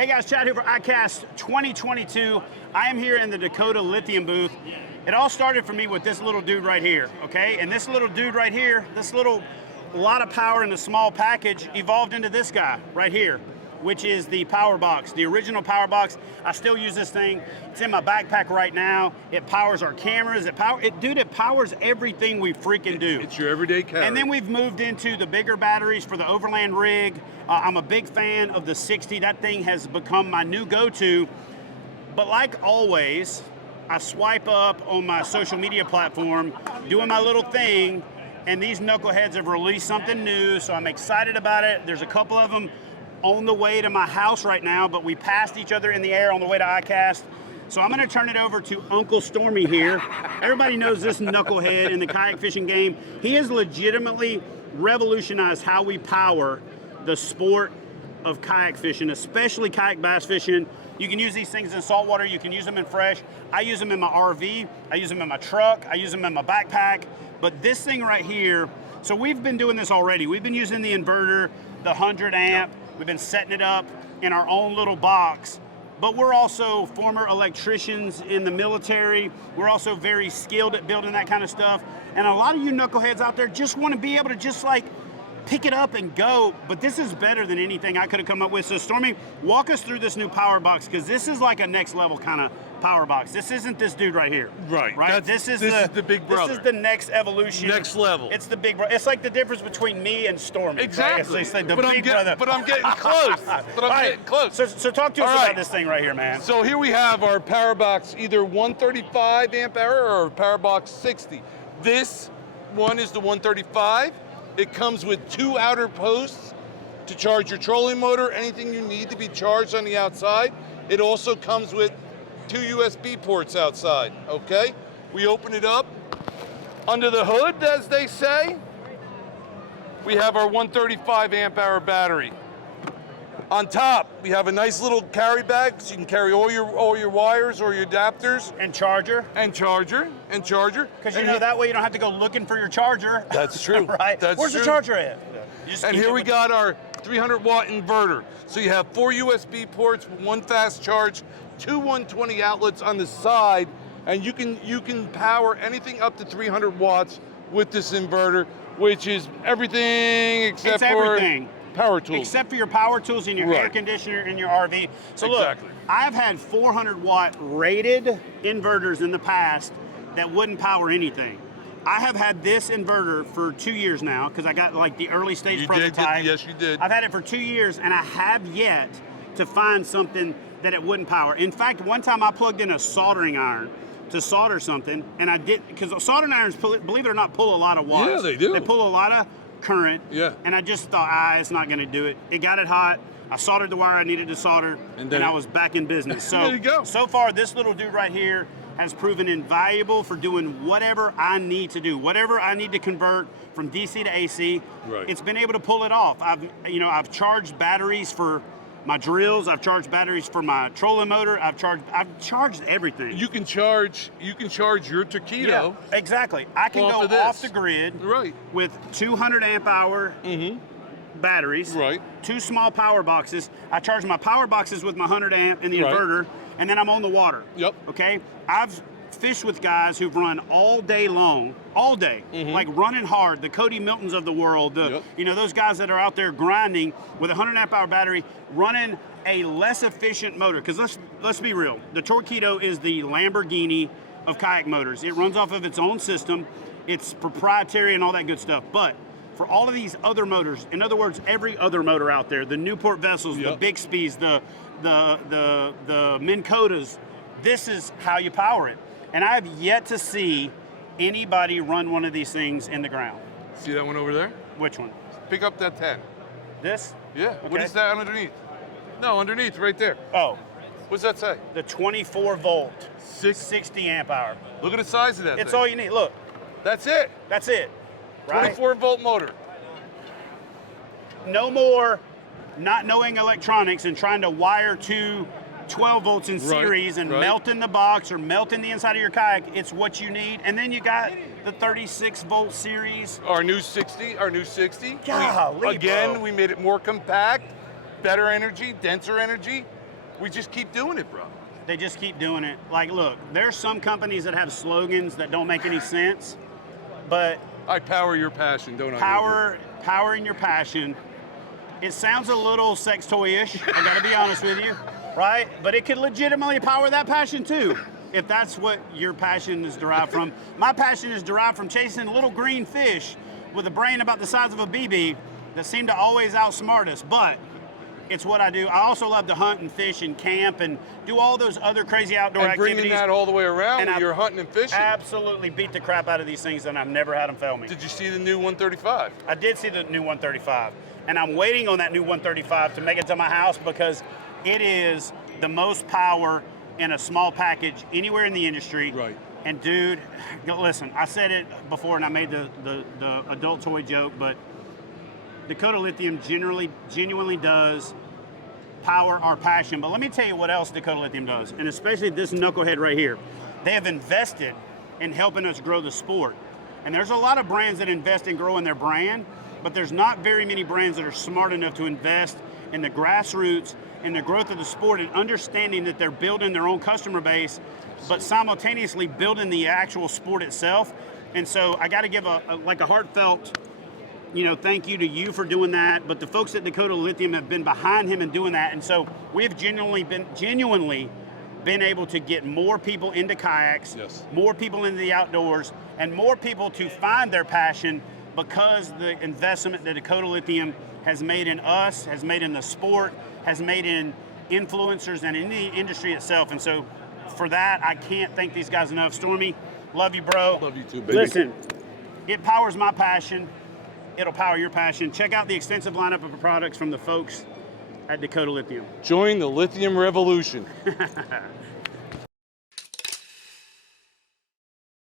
Hey guys, Chad Hoover, iCast 2022. I am here in the Dakota Lithium booth. It all started for me with this little dude right here, okay? And this little dude right here, this little lot of power in a small package evolved into this guy right here, which is the Power Box, the original Power Box. I still use this thing. It's in my backpack right now. It powers our cameras. It powers everything we freaking do. It's your everyday carry. And then we've moved into the bigger batteries for the overland rig. I'm a big fan of the 60. That thing has become my new go-to. But like always, I swipe up on my social media platform, doing my little thing, and these knuckleheads have released something new, so I'm excited about it. There's a couple of them on the way to my house right now, but we passed each other in the air on the way to iCast. So I'm gonna turn it over to Uncle Stormy here. Everybody knows this knucklehead in the kayak fishing game. He has legitimately revolutionized how we power the sport of kayak fishing, especially kayak bass fishing. You can use these things in saltwater, you can use them in fresh. I use them in my RV, I use them in my truck, I use them in my backpack. But this thing right here, so we've been doing this already. We've been using the inverter, the 100 amp, we've been setting it up in our own little box. But we're also former electricians in the military. We're also very skilled at building that kind of stuff. And a lot of you knuckleheads out there just want to be able to just like pick it up and go, but this is better than anything I could have come up with. So Stormy, walk us through this new Power Box, because this is like a next level kind of Power Box. This isn't this dude right here. Right. This is the big brother. This is the next evolution. Next level. It's the big brother. It's like the difference between me and Stormy. Exactly. Right? It's like the big brother. But I'm getting close. Getting close. So talk to us about this thing right here, man. So here we have our Power Box, either 135 amp hour or Power Box 60. This one is the 135. It comes with 2 outer posts to charge your trolling motor, anything you need to be charged on the outside. It also comes with 2 USB ports outside, okay? We open it up. Under the hood, as they say, we have our 135 amp hour battery. On top, we have a nice little carry bag, so you can carry all your wires or your adapters. And charger. And charger. Because you know that way you don't have to go looking for your charger. That's true. Right? Where's the charger at? And here we got our 300 watt inverter. So you have 4 USB ports, 1 fast charge, 2 120 outlets on the side, and you can power anything up to 300 watts with this inverter, which is everything except for power tools. Except for your power tools and your air conditioner in your RV. So look, I've had 400 watt rated inverters in the past that wouldn't power anything. I have had this inverter for 2 years now, because I got like the early stage prototype. Yes, you did. I've had it for 2 years, and I have yet to find something that it wouldn't power. In fact, one time I plugged in a soldering iron to solder something, and I did, because soldering irons, believe it or not, pull a lot of watts. Yeah, they do. They pull a lot of current. Yeah. And I just thought, it's not gonna do it. It got it hot. I soldered the wire I needed to solder, and I was back in business. So, there you go. So far, this little dude right here has proven invaluable for doing whatever I need to do, whatever I need to convert from DC to AC. Right. It's been able to pull it off. I've charged batteries for my drills. I've charged batteries for my trolling motor. I've charged everything. You can charge your taquito. Yeah, exactly. I can go off the grid with 200 amp hour batteries, 2 small power boxes. I charge my power boxes with my 100 amp and the inverter, and then I'm on the water. Yep. Okay? I've fished with guys who've run all day long, like running hard, the Cody Miltons of the world, those guys that are out there grinding with a 100 amp hour battery, running a less efficient motor. Because let's be real, the Torqeedo is the Lamborghini of kayak motors. It runs off of its own system. It's proprietary and all that good stuff. But for all of these other motors, in other words, every other motor out there, the Newport Vessels, the Bixby's, the Minn Kotas, this is how you power it. And I've yet to see anybody run one of these things in the ground. See that one over there? Which one? Pick up that 10. This? Yeah. Okay. What is that underneath? No, underneath, right there. Oh. What's that say? The 24 volt, 60 amp hour. Look at the size of that thing. It's all you need. Look. That's it. That's it. Right? 24 volt motor. No more not knowing electronics and trying to wire to 12 volts in series and melting the box or melting the inside of your kayak. It's what you need. And then you got the 36 volt series. Our new 60. Golly, again, we made it more compact, better energy, denser energy. We just keep doing it, bro. They just keep doing it. Like, look, there's some companies that have slogans that don't make any sense, but I power your passion, don't I? powering your passion. It sounds a little sex toy-ish, I gotta be honest with you, right? But it could legitimately power that passion too, if that's what your passion is derived from. My passion is derived from chasing little green fish with a brain about the size of a BB that seem to always outsmart us, but it's what I do. I also love to hunt and fish and camp and do all those other crazy outdoor And activities. bringing that all the way around when you're hunting and fishing. Absolutely beat the crap out of these things, and I've never had them fail me. Did you see the new 135? I did see the new 135, and I'm waiting on that new 135 to make it to my house because it is the most power in a small package anywhere in the industry. Right. And dude, listen, I said it before and I made the adult toy joke, but Dakota Lithium genuinely does power our passion. But let me tell you what else Dakota Lithium does, and especially this knucklehead right here. They have invested in helping us grow the sport. And there's a lot of brands that invest in growing their brand, but there's not very many brands that are smart enough to invest in the grassroots and the growth of the sport and understanding that they're building their own customer base, but simultaneously building the actual sport itself. And so I got to give a heartfelt, thank you to you for doing that. But the folks at Dakota Lithium have been behind him in doing that. And so we've genuinely been able to get more people into kayaks, yes, more people into the outdoors, and more people to find their passion because the investment that Dakota Lithium has made in us, has made in the sport, has made in influencers and in the industry itself. And so for that, I can't thank these guys enough. Stormy, love you, bro. Love you too, baby. Listen, it powers my passion. It'll power your passion. Check out the extensive lineup of products from the folks at Dakota Lithium. Join the lithium revolution.